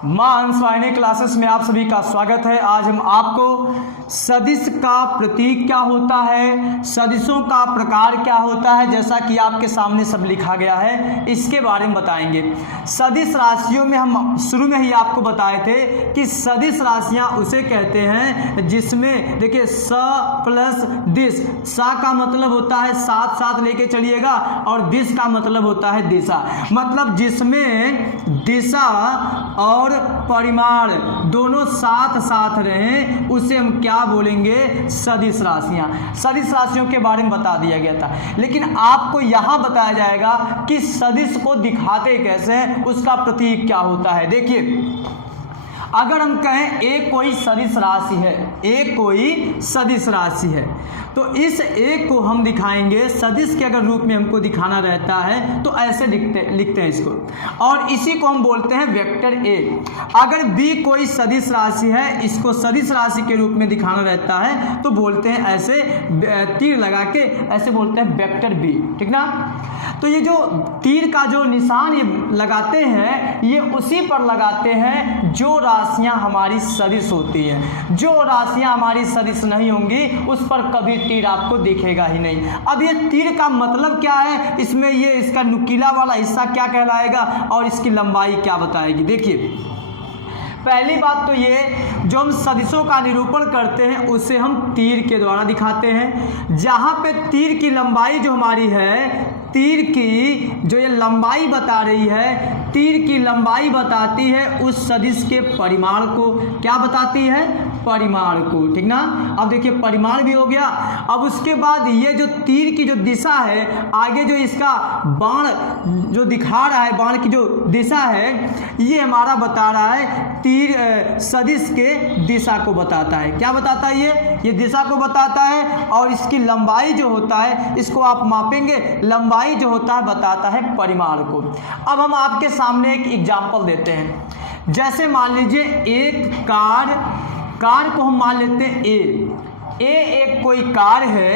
मां हंसवाहिनी क्लासेस में आप सभी का स्वागत है। आज हम आपको सदिश का प्रतीक क्या होता है, सदिशों का प्रकार क्या होता है, जैसा कि आपके सामने सब लिखा गया है, इसके बारे में बताएंगे। सदिश राशियों में हम शुरू में ही आपको बताए थे कि सदिश राशियां उसे कहते हैं जिसमें देखिए स प्लस दिश, सा का मतलब होता है साथ साथ लेके चलिएगा और दिश का मतलब होता है दिशा, मतलब जिसमें दिशा और परिमाण दोनों साथ साथ रहें उसे हम क्या बोलेंगे, सदिश राशियां। सदिश राशियों के बारे में बता दिया गया था, लेकिन आपको यहां बताया जाएगा कि सदिश को दिखाते कैसे हैं, उसका प्रतीक क्या होता है। देखिए, अगर हम कहें ए कोई सदिश राशि है, ए कोई सदिश राशि है, तो इस ए को हम दिखाएंगे सदिश के अगर रूप में हमको दिखाना रहता है तो ऐसे लिखते हैं इसको, और इसी को हम बोलते हैं वेक्टर ए। अगर बी कोई सदिश राशि है, इसको सदिश राशि के रूप में दिखाना रहता है तो बोलते हैं ऐसे तीर लगा के, ऐसे बोलते हैं वेक्टर बी, ठीक ना। तो ये जो तीर का जो निशान ये लगाते हैं, ये उसी पर लगाते हैं जो राशियां हमारी सदिश होती हैं। जो राशियां हमारी सदिश नहीं होंगी उस पर कभी तीर आपको दिखेगा ही नहीं। अब ये तीर का मतलब क्या है, इसमें ये इसका नुकीला वाला हिस्सा क्या कहलाएगा और इसकी लंबाई क्या बताएगी। देखिए, पहली बात तो ये, जो हम सदिशों का निरूपण करते हैं उसे हम तीर के द्वारा दिखाते हैं। जहाँ पे तीर की लंबाई जो हमारी है, तीर की जो ये लंबाई बता रही है, तीर की लंबाई बताती है उस सदिश के परिमाण को, क्या बताती है, परिमाण को, ठीक ना। अब देखिए परिमाण भी हो गया। अब उसके बाद ये जो तीर की जो दिशा है, आगे जो इसका बाण जो दिखा रहा है, बाण की जो दिशा है, ये हमारा बता रहा है तीर सदिश के दिशा को बताता है। क्या बताता है ये दिशा को बताता है। और इसकी लंबाई जो होता है, इसको आप मापेंगे, लंबाई जो होता है बताता है परिमाण को। अब हम आपके सामने एक एग्जाम्पल देते हैं। जैसे मान लीजिए एक कार को हम मान लेते हैं ए एक कोई कार है।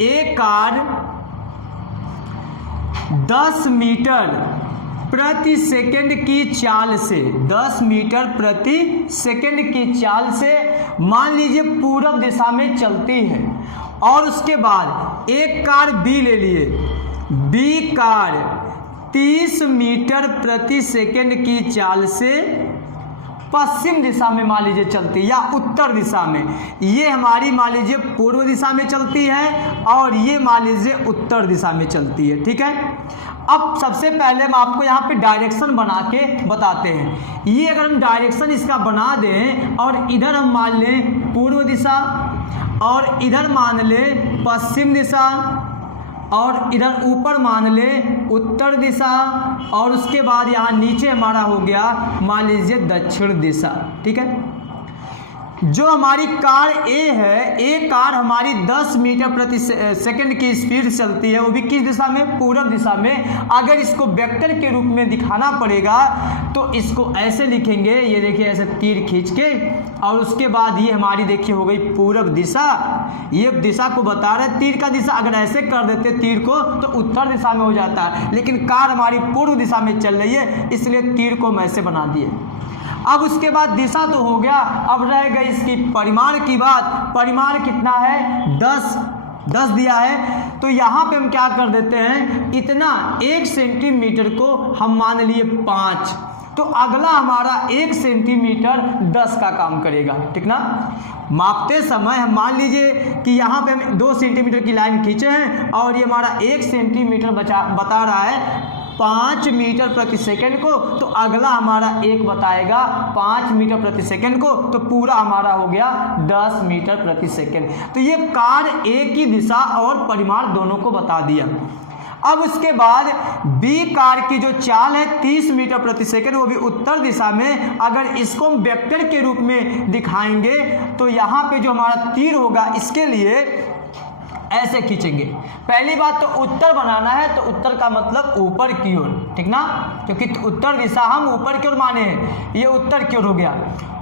ए कार 10 मीटर प्रति सेकंड की चाल से, 10 मीटर प्रति सेकंड की चाल से मान लीजिए पूरब दिशा में चलती है। और उसके बाद एक कार बी ले लिए, बी कार 30 मीटर प्रति सेकंड की चाल से पश्चिम दिशा में मान लीजिए चलती है, या उत्तर दिशा में। ये हमारी मान लीजिए पूर्व दिशा में चलती है और ये मान लीजिए उत्तर दिशा में चलती है, ठीक है। अब सबसे पहले हम आपको यहाँ पे डायरेक्शन बना के बताते हैं। ये अगर हम डायरेक्शन इसका बना दें और इधर हम मान लें पूर्व दिशा और इधर मान लें पश्चिम दिशा और इधर ऊपर मान ले उत्तर दिशा, और उसके बाद यहाँ नीचे हमारा हो गया मान लीजिए दक्षिण दिशा, ठीक है। जो हमारी कार ए है, ए कार हमारी 10 मीटर प्रति सेकंड की स्पीड से चलती है, वो भी किस दिशा में, पूरब दिशा में। अगर इसको वेक्टर के रूप में दिखाना पड़ेगा तो इसको ऐसे लिखेंगे, ये देखिए ऐसे तीर खींच के, और उसके बाद ये हमारी देखिए हो गई पूरब दिशा। ये दिशा को बता रहे तीर का दिशा। अगर ऐसे कर देते तीर को तो उत्तर दिशा में हो जाता है, लेकिन कार हमारी पूर्व दिशा में चल रही है, इसलिए तीर को हम ऐसे बना दिए। अब उसके बाद दिशा तो हो गया, अब रह गई इसकी परिमाण की बात। परिमाण कितना है, 10 दिया है, तो यहाँ पे हम क्या कर देते हैं, इतना 1 सेंटीमीटर को हम मान लिए 5, तो अगला हमारा 1 सेंटीमीटर 10 का काम करेगा, ठीक ना। मापते समय हम मान लीजिए कि यहाँ पे हम 2 सेंटीमीटर की लाइन खींचे हैं और ये हमारा 1 सेंटीमीटर बता रहा है 5 मीटर प्रति सेकंड को, तो अगला हमारा 1 बताएगा 5 मीटर प्रति सेकंड को, तो पूरा हमारा हो गया 10 मीटर प्रति सेकंड। तो ये कार ए की दिशा और परिमाण दोनों को बता दिया। अब उसके बाद बी कार की जो चाल है 30 मीटर प्रति सेकंड, वो भी उत्तर दिशा में। अगर इसको हम वेक्टर के रूप में दिखाएंगे तो यहाँ पे जो हमारा तीर होगा, इसके लिए ऐसे खींचेंगे। पहली बात तो उत्तर बनाना है, तो उत्तर का मतलब ऊपर की ओर, ठीक ना, क्योंकि उत्तर दिशा हम ऊपर की ओर माने हैं, ये उत्तर की ओर हो गया।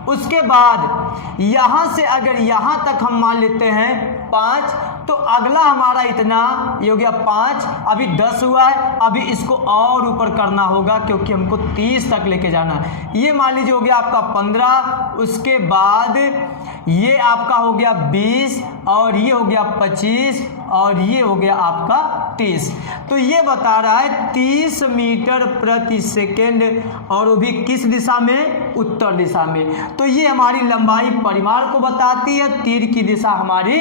उसके बाद यहाँ से अगर यहाँ तक हम मान लेते हैं 5, तो अगला हमारा इतना, ये हो गया 5, अभी 10 हुआ है, अभी इसको और ऊपर करना होगा क्योंकि हमको 30 तक लेके जाना है। ये मान लीजिए हो गया आपका 15, उसके बाद ये आपका हो गया 20, और ये हो गया 25, और ये हो गया आपका 30। तो ये बता रहा है 30 मीटर प्रति सेकेंड, और वो भी किस दिशा में? उत्तर दिशा में। तो ये हमारी लंबाई परिमाण को बताती है, तीर की दिशा हमारी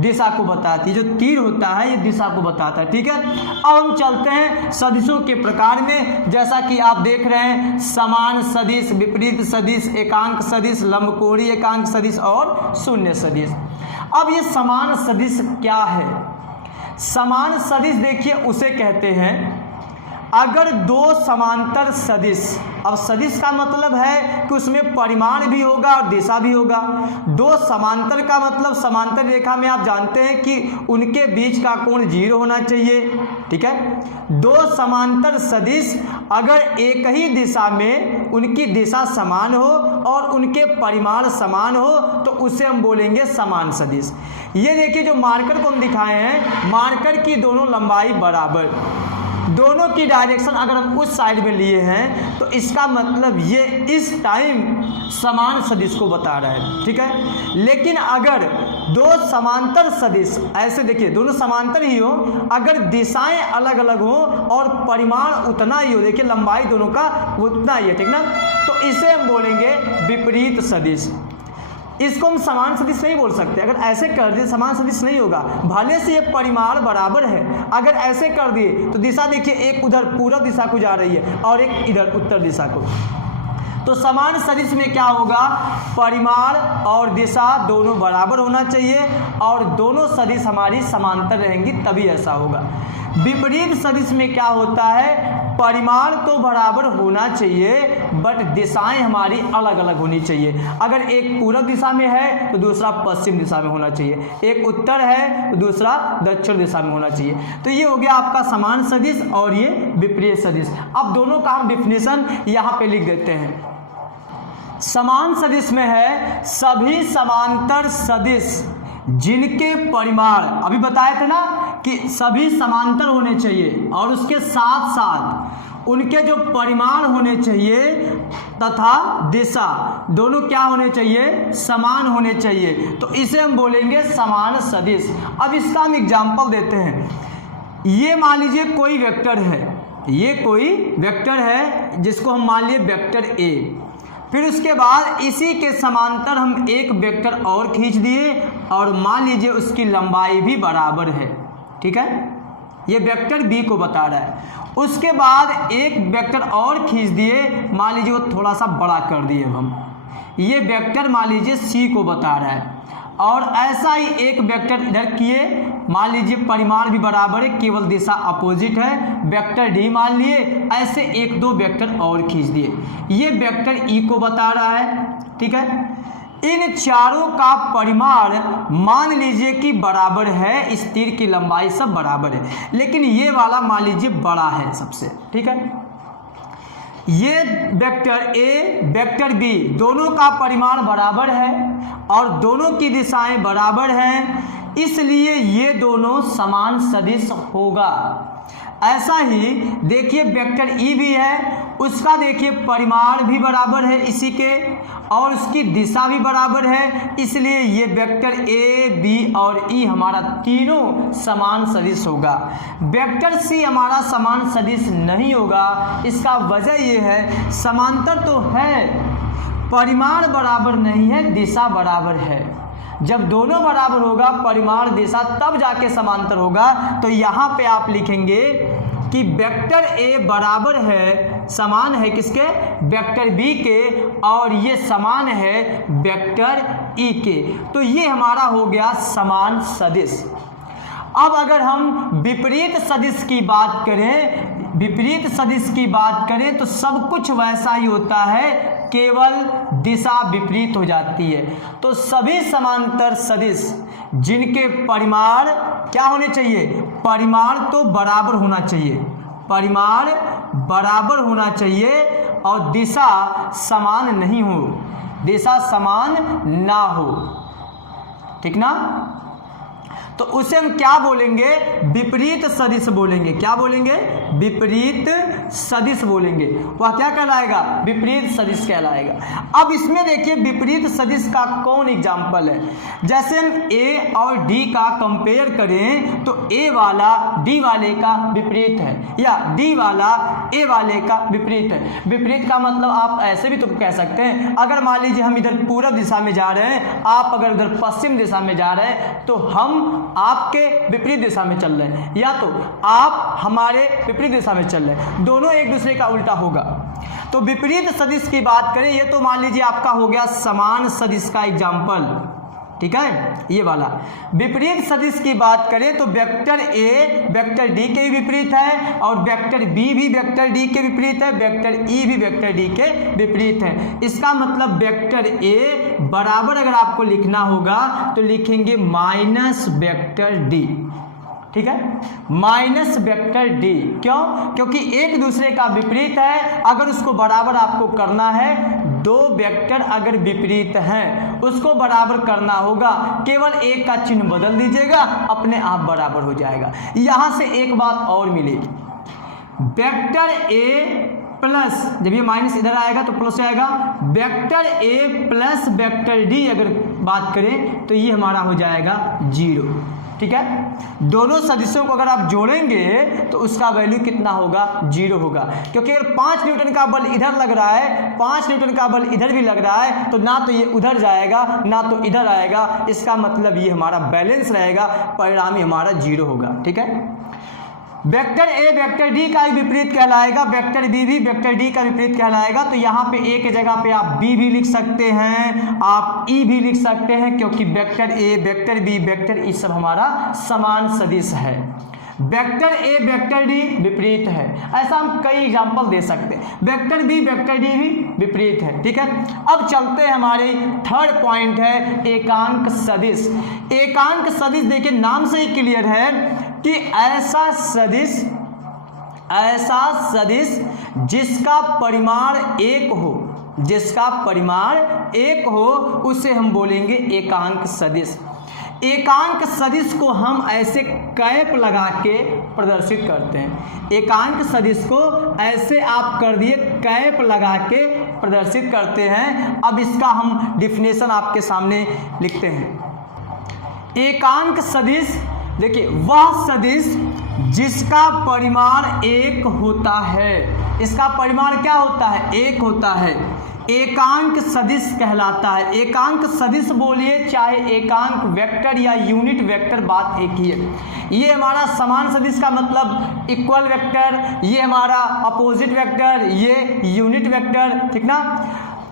दिशा को बताती है। जो तीर होता है ये दिशा को बताता है, ठीक है। अब हम चलते हैं सदिशों के प्रकार में। जैसा कि आप देख रहे हैं, समान सदिश, विपरीत सदिश, एकांक सदिश, लंबकोणीय एकांक सदिश और शून्य सदिश। अब ये समान सदिश क्या है? समान सदिश देखिए उसे कहते हैं अगर दो समांतर सदिश, अब सदिश का मतलब है कि उसमें परिमाण भी होगा और दिशा भी होगा। दो समांतर का मतलब समांतर रेखा में आप जानते हैं कि उनके बीच का कोण 0 होना चाहिए, ठीक है। दो समांतर सदिश अगर एक ही दिशा में उनकी दिशा समान हो और उनके परिमाण समान हो तो उसे हम बोलेंगे समान सदिश। ये देखिए जो मार्कर को हम दिखाए हैं, मार्कर की दोनों लंबाई बराबर, दोनों की डायरेक्शन अगर हम उस साइड में लिए हैं तो इसका मतलब ये इस टाइम समान सदिश को बता रहा है, ठीक है। लेकिन अगर दो समांतर सदिश, ऐसे देखिए दोनों समांतर ही हो, अगर दिशाएं अलग अलग हो और परिमाण उतना ही हो, देखिए लंबाई दोनों का उतना ही है, ठीक ना, तो इसे हम बोलेंगे विपरीत सदिश। इसको हम समान सदिश नहीं बोल सकते। अगर ऐसे कर दिए समान सदिश नहीं होगा, भले से ये परिमाण बराबर है, अगर ऐसे कर दिए तो दिशा देखिए एक उधर पूर्व दिशा को जा रही है और एक इधर उत्तर दिशा को, तो समान सदिश में क्या होगा? परिमाण और दिशा दोनों बराबर होना चाहिए और दोनों सदिश हमारी समांतर रहेंगी, तभी ऐसा होगा। विपरीत सदिश में क्या होता है? परिमाण तो बराबर होना चाहिए बट दिशाएं हमारी अलग अलग होनी चाहिए। अगर एक पूर्व दिशा में है तो दूसरा पश्चिम दिशा में होना चाहिए, एक उत्तर है तो दूसरा दक्षिण दिशा में होना चाहिए। तो ये हो गया आपका समान सदिश और ये विपरीत सदिश। अब दोनों का हम डिफिनेशन यहाँ पे लिख देते हैं। समान सदिश में है सभी समांतर सदिश जिनके परिमाण, अभी बताए थे ना कि सभी समांतर होने चाहिए और उसके साथ साथ उनके जो परिमाण होने चाहिए तथा दिशा दोनों क्या होने चाहिए? समान होने चाहिए। तो इसे हम बोलेंगे समान सदिश। अब इसका हम एग्जाम्पल देते हैं। ये मान लीजिए कोई वेक्टर है, ये कोई वेक्टर है जिसको हम मान लिए वेक्टर ए, फिर उसके बाद इसी के समांतर हम एक वेक्टर और खींच दिए और मान लीजिए उसकी लंबाई भी बराबर है, ठीक है। ये वेक्टर बी को बता रहा है। उसके बाद एक वेक्टर और खींच दिए, मान लीजिए वो थोड़ा सा बड़ा कर दिए हम, ये वेक्टर मान लीजिए सी को बता रहा है। और ऐसा ही एक वेक्टर इधर किए, मान लीजिए परिमाण भी बराबर है, केवल दिशा अपोजिट है, वेक्टर डी मान लिए। ऐसे एक दो वेक्टर और खींच दिए, ये वेक्टर ई को बता रहा है, ठीक है। इन चारों का परिमाण मान लीजिए कि बराबर है, इस तीर की लंबाई सब बराबर है, लेकिन ये वाला मान लीजिए बड़ा है सबसे, ठीक है। ये वेक्टर ए वेक्टर बी दोनों का परिमाण बराबर है और दोनों की दिशाएं बराबर हैं, इसलिए ये दोनों समान सदिश होगा। ऐसा ही देखिए वेक्टर ई भी है, उसका देखिए परिमाण भी बराबर है इसी के और उसकी दिशा भी बराबर है, इसलिए ये वेक्टर ए बी और ई हमारा तीनों समान सदिश होगा। वेक्टर सी हमारा समान सदिश नहीं होगा। इसका वजह ये है समांतर तो है, परिमाण बराबर नहीं है, दिशा बराबर है। जब दोनों बराबर होगा परिमाण दिशा तब जाके समांतर होगा। तो यहाँ पे आप लिखेंगे कि वेक्टर ए बराबर है, समान है किसके? वेक्टर बी के, और ये समान है वेक्टर ई के। तो ये हमारा हो गया समान सदिश। अब अगर हम विपरीत सदिश की बात करें, विपरीत सदिश की बात करें तो सब कुछ वैसा ही होता है, केवल दिशा विपरीत हो जाती है। तो सभी समांतर सदिश जिनके परिमाण क्या होने चाहिए? परिमाण तो बराबर होना चाहिए, परिमाण बराबर होना चाहिए और दिशा समान नहीं हो, दिशा समान ना हो, ठीक ना। तो उसे हम क्या बोलेंगे, विपरीत सदिश बोलेंगे। क्या बोलेंगे, विपरीत सदिश बोलेंगे। वह क्या कहलाएगा, विपरीत सदिश कहलाएगा। अब इसमें देखिए विपरीत सदिश का कौन एग्जाम्पल है। जैसे हम ए और डी का कंपेयर करें तो ए वाला डी वाले का विपरीत है, या डी वाला ए वाले का विपरीत है। विपरीत का मतलब आप ऐसे भी तो कह सकते हैं, अगर मान लीजिए हम इधर पूर्व दिशा में जा रहे हैं, आप अगर उधर पश्चिम दिशा में जा रहे हैं, तो हम आपके विपरीत दिशा में चल रहे हैं, या तो आप हमारे विपरीत दिशा में चल रहे हैं, दोनों एक दूसरे का उल्टा होगा। तो विपरीत सदिश की बात करें, ये तो मान लीजिए आपका हो गया समान सदिश का एग्जाम्पल, ठीक है, ये वाला। विपरीत सदिश की बात करें तो वेक्टर ए वेक्टर डी के विपरीत है, और वेक्टर बी भी वेक्टर डी के विपरीत है, वेक्टर ई भी वेक्टर डी के विपरीत है। इसका मतलब वेक्टर ए बराबर अगर आपको लिखना होगा तो लिखेंगे माइनस वेक्टर डी, ठीक है, माइनस वेक्टर डी। क्यों, क्योंकि एक दूसरे का विपरीत है। अगर उसको बराबर आपको करना है, दो वेक्टर अगर विपरीत हैं उसको बराबर करना होगा, केवल एक का चिन्ह बदल दीजिएगा, अपने आप बराबर हो जाएगा। यहां से एक बात और मिलेगी, वेक्टर ए प्लस, जब ये माइनस इधर आएगा तो प्लस आएगा, vector A plus vector D अगर बात करें तो ये हमारा हो जाएगा 0, ठीक है। दोनों सदिशों को अगर आप जोड़ेंगे तो उसका वैल्यू कितना होगा, 0 होगा। क्योंकि अगर 5 न्यूटन का बल इधर लग रहा है, 5 न्यूटन का बल इधर भी लग रहा है, तो ना तो ये उधर जाएगा ना तो इधर आएगा। इसका मतलब ये हमारा बैलेंस रहेगा, परिणामी हमारा 0 होगा, ठीक है। वेक्टर ए वेक्टर डी का विपरीत कहलाएगा, वेक्टर बी भी वेक्टर डी का विपरीत कहलाएगा। तो यहाँ पे ए के जगह पे आप बी भी लिख सकते हैं, आप ई भी लिख सकते हैं, क्योंकि vector A vector B vector E सब हमारा समान सदिश है। वेक्टर ए वेक्टर डी विपरीत है, ऐसा हम कई एग्जांपल दे सकते हैं। वेक्टर बी वेक्टर डी भी विपरीत है, ठीक है। अब चलते हैं, हमारे थर्ड पॉइंट है एकांक सदिश। एकांक सदिश देखिए नाम से ही क्लियर है कि ऐसा सदिश जिसका परिमाण एक हो, जिसका परिमाण एक हो, उसे हम बोलेंगे एकांक सदिश। एकांक सदिश को हम ऐसे कैप लगा के प्रदर्शित करते हैं। एकांक सदिश को ऐसे आप कर दिए कैप लगा के प्रदर्शित करते हैं। अब इसका हम डिफिनेशन आपके सामने लिखते हैं। एकांक सदिश देखिए वह सदिश जिसका परिमाण एक होता है। इसका परिमाण क्या होता है, एक होता है, एकांक सदिश कहलाता है। एकांक सदिश बोलिए चाहे एकांक वेक्टर या यूनिट वेक्टर, बात एक ही है। ये हमारा समान सदिश का मतलब इक्वल वेक्टर, ये हमारा अपोजिट वेक्टर, ये यूनिट वेक्टर, ठीक ना।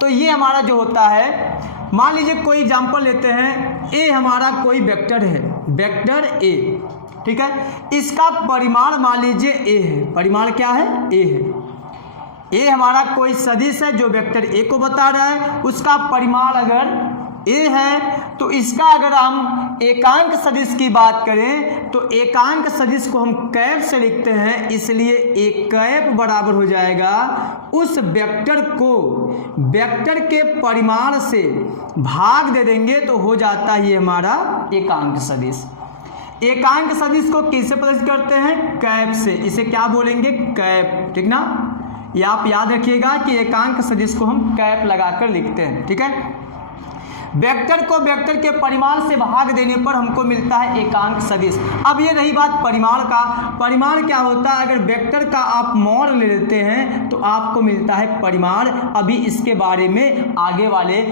तो ये हमारा जो होता है, मान लीजिए कोई एग्जांपल लेते हैं, ए हमारा कोई वेक्टर है, वेक्टर ए, ठीक है। इसका परिमाण मान लीजिए ए है, परिमाण क्या है, ए है। ए हमारा कोई सदिश है जो वेक्टर ए को बता रहा है, उसका परिमाण अगर ए है, तो इसका अगर हम एकांक सदिश की बात करें तो एकांक सदिश को हम कैप से लिखते हैं, इसलिए एक कैप बराबर हो जाएगा उस वेक्टर को वेक्टर के परिमाण से भाग दे देंगे तो हो जाता है ये हमारा एकांक सदिश। एकांक सदिश को किससे प्रदर्शित करते हैं, कैप से। इसे क्या बोलेंगे, कैप, ठीक ना। ये आप याद रखिएगा कि एकांक सदिश को हम कैप लगाकर लिखते हैं, ठीक है। वेक्टर को वेक्टर के परिमाण से भाग देने पर हमको मिलता है एकांक सदिश। अब ये रही बात परिमाण का। परिमाण क्या होता है, अगर वेक्टर का आप मॉड ले लेते हैं तो आपको मिलता है परिमाण। अभी इसके बारे में आगे वाले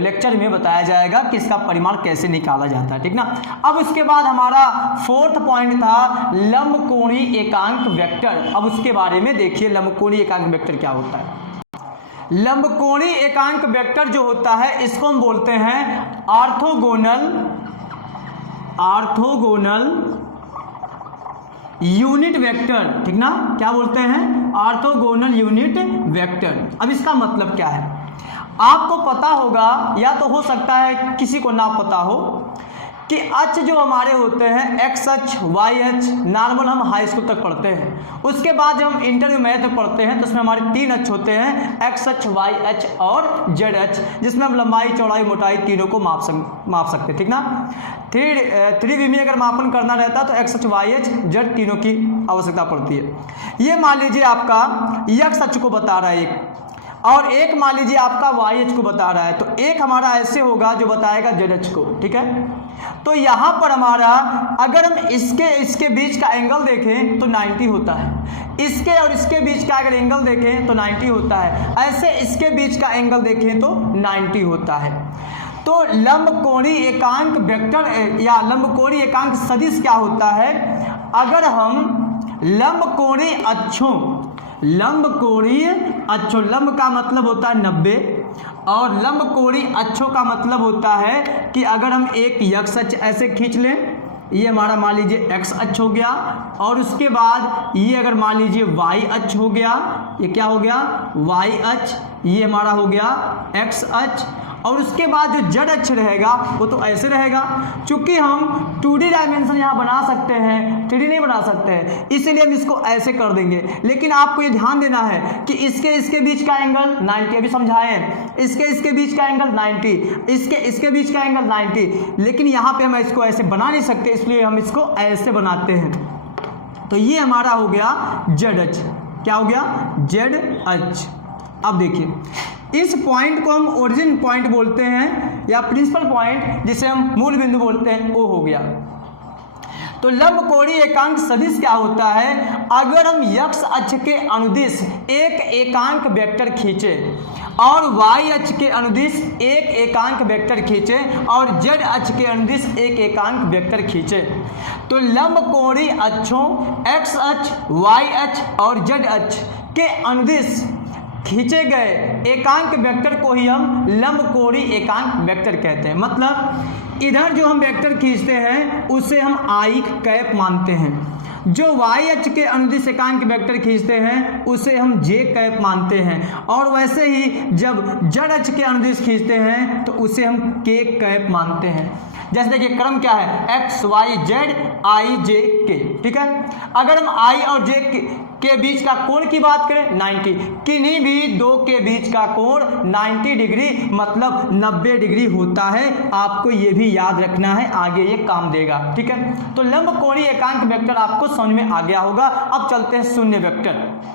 लेक्चर में बताया जाएगा कि इसका परिमाण कैसे निकाला जाता है, ठीक ना। अब उसके बाद हमारा फोर्थ पॉइंट था लंबकोणीय एकांक वेक्टर। अब उसके बारे में देखिए लंबकोणीय एकांक वेक्टर क्या होता है। लंबकोणीय एकांक वेक्टर जो होता है इसको हम बोलते हैं ऑर्थोगोनल यूनिट वेक्टर, ठीक ना। क्या बोलते हैं, ऑर्थोगोनल यूनिट वेक्टर। अब इसका मतलब क्या है, आपको पता होगा या तो हो सकता है किसी को ना पता हो कि अक्ष जो हमारे होते हैं एक्स अक्ष, वाई अक्ष, नॉर्मल हम हाई स्कूल तक पढ़ते हैं। उसके बाद जब हम इंटर में मैथ में पढ़ते हैं तो उसमें हमारे 3 अक्ष होते हैं, एक्स अक्ष, वाई अक्ष और जेड अक्ष, जिसमें हम लंबाई, चौड़ाई, मोटाई तीनों को माप सकते हैं, ठीक ना। 3D में अगर मापन करना रहता है तो एक्स अक्ष, वाई अक्ष, जेड तीनों की आवश्यकता पड़ती है। ये मान लीजिए आपका एक्स अक्ष को बता रहा है एक, और एक मान लीजिए आपका वाई अक्ष को बता रहा है, तो एक हमारा ऐसे होगा जो बताएगा जेड अक्ष को, ठीक है। तो यहाँ पर हमारा अगर हम इसके बीच का एंगल देखें तो 90 होता है, इसके और इसके बीच का अगर एंगल देखें तो 90 होता है, ऐसे इसके बीच का एंगल देखें तो 90 होता है। तो लंबकोणीय एकांक वेक्टर या लंबकोणीय एकांक सदिश क्या होता है? अगर हम लंबकोणीय अक्षों, लंब का मतलब होता है 90 और लंबकोणीय अक्षों का मतलब होता है कि अगर हम एक एक्स अक्ष ऐसे खींच लें, ये हमारा मान लीजिए एक्स अक्ष हो गया, और उसके बाद ये अगर मान लीजिए वाई अक्ष हो गया, ये क्या हो गया? वाई अक्ष, ये हमारा हो गया एक्स अक्ष, और उसके बाद जो जेड अक्ष रहेगा वो तो ऐसे रहेगा। चूंकि हम 2D डायमेंशन यहाँ बना सकते हैं, 3D नहीं बना सकते हैं, इसलिए हम इसको ऐसे कर देंगे। लेकिन आपको ये ध्यान देना है कि इसके बीच का एंगल 90, अभी समझाए, इसके बीच का एंगल 90, इसके बीच का एंगल 90, लेकिन यहाँ पे हम इसको ऐसे बना नहीं सकते, इसलिए हम इसको ऐसे बनाते हैं। तो ये हमारा हो गया जेड अक्ष। क्या हो गया? जेड अक्ष। अब देखिए, इस पॉइंट को हम ओरिजिन पॉइंट बोलते हैं या प्रिंसिपल पॉइंट, जिसे हम मूल बिंदु बोलते हैं, वो हो गया। तो लंबकोणीय एकांक सदिश क्या होता है? अगर हम एक्स अक्ष के अनुदिश एक एकांक वेक्टर खींचे और वाई अक्ष के अनुदिश एक एकांक वेक्टर खींचे और जेड अक्ष के अनुदिश एक एकांक वेक्टर खींचे, तो लंबकोणीय अक्षों एक्स अक्ष, वाई अक्ष और जेड अक्ष के अनुदिश खींचे गए एकांक वेक्टर को ही हम लंबकोणीय एकांक वेक्टर कहते हैं। मतलब इधर जो हम वेक्टर खींचते हैं उसे हम आई कैप मानते हैं, जो वाई अक्ष के अनुदिश एकांक वेक्टर खींचते हैं उसे हम जे कैप मानते हैं, और वैसे ही जब जेड अक्ष के अनुदिश खींचते हैं तो उसे हम के कैप मानते हैं। जैसे देखिए क्रम क्या है? एक्स वाई जेड आई जे के, ठीक है। अगर हम आई और जे के बीच का कोण की बात करें 90, किन्हीं भी दो के बीच का कोण 90 डिग्री मतलब 90 डिग्री होता है। आपको ये भी याद रखना है, आगे ये काम देगा, ठीक है। तो लंबकोणीय एकांक वेक्टर आपको समझ में आ गया होगा। अब चलते हैं शून्य वेक्टर।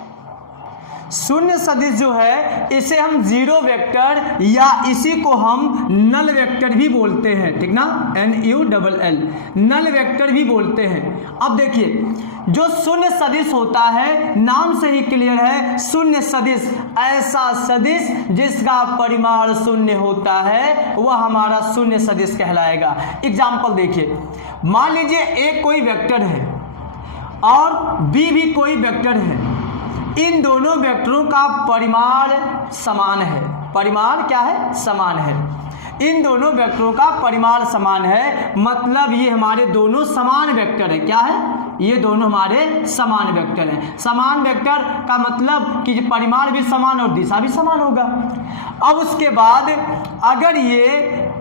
शून्य सदिश जो है इसे हम जीरो वेक्टर या इसी को हम नल वेक्टर भी बोलते हैं, ठीक ना, NULL, नल वेक्टर भी बोलते हैं। अब देखिए, जो शून्य सदिश होता है, नाम से ही क्लियर है, शून्य सदिश ऐसा सदिश जिसका परिमाण शून्य होता है वह हमारा शून्य सदिश कहलाएगा। एग्जाम्पल देखिए, मान लीजिए A कोई वेक्टर है और B भी कोई वेक्टर है, इन दोनों वेक्टरों का परिमाण समान है। परिमाण क्या है? समान है। इन दोनों वेक्टरों का परिमाण समान है, मतलब ये हमारे दोनों समान वेक्टर है। क्या है? ये दोनों हमारे समान वेक्टर हैं। समान वेक्टर का मतलब कि परिमाण भी समान और दिशा भी समान होगा। अब उसके बाद अगर ये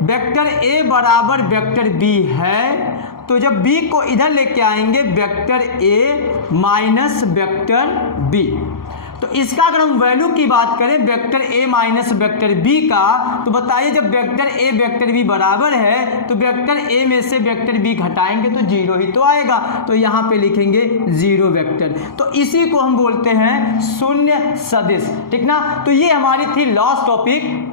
वेक्टर A बराबर वेक्टर B है, तो जब B को इधर लेके आएंगे vector A minus vector B, तो इसका अगर हम वैल्यू की बात करें vector A minus vector B का, तो बताइए जब वेक्टर A वेक्टर B बराबर है तो वेक्टर A में से वेक्टर B घटाएंगे तो जीरो ही तो आएगा, तो यहाँ पे लिखेंगे जीरो वेक्टर। तो इसी को हम बोलते हैं शून्य सदिश, ठीक ना। तो ये हमारी थी लास्ट टॉपिक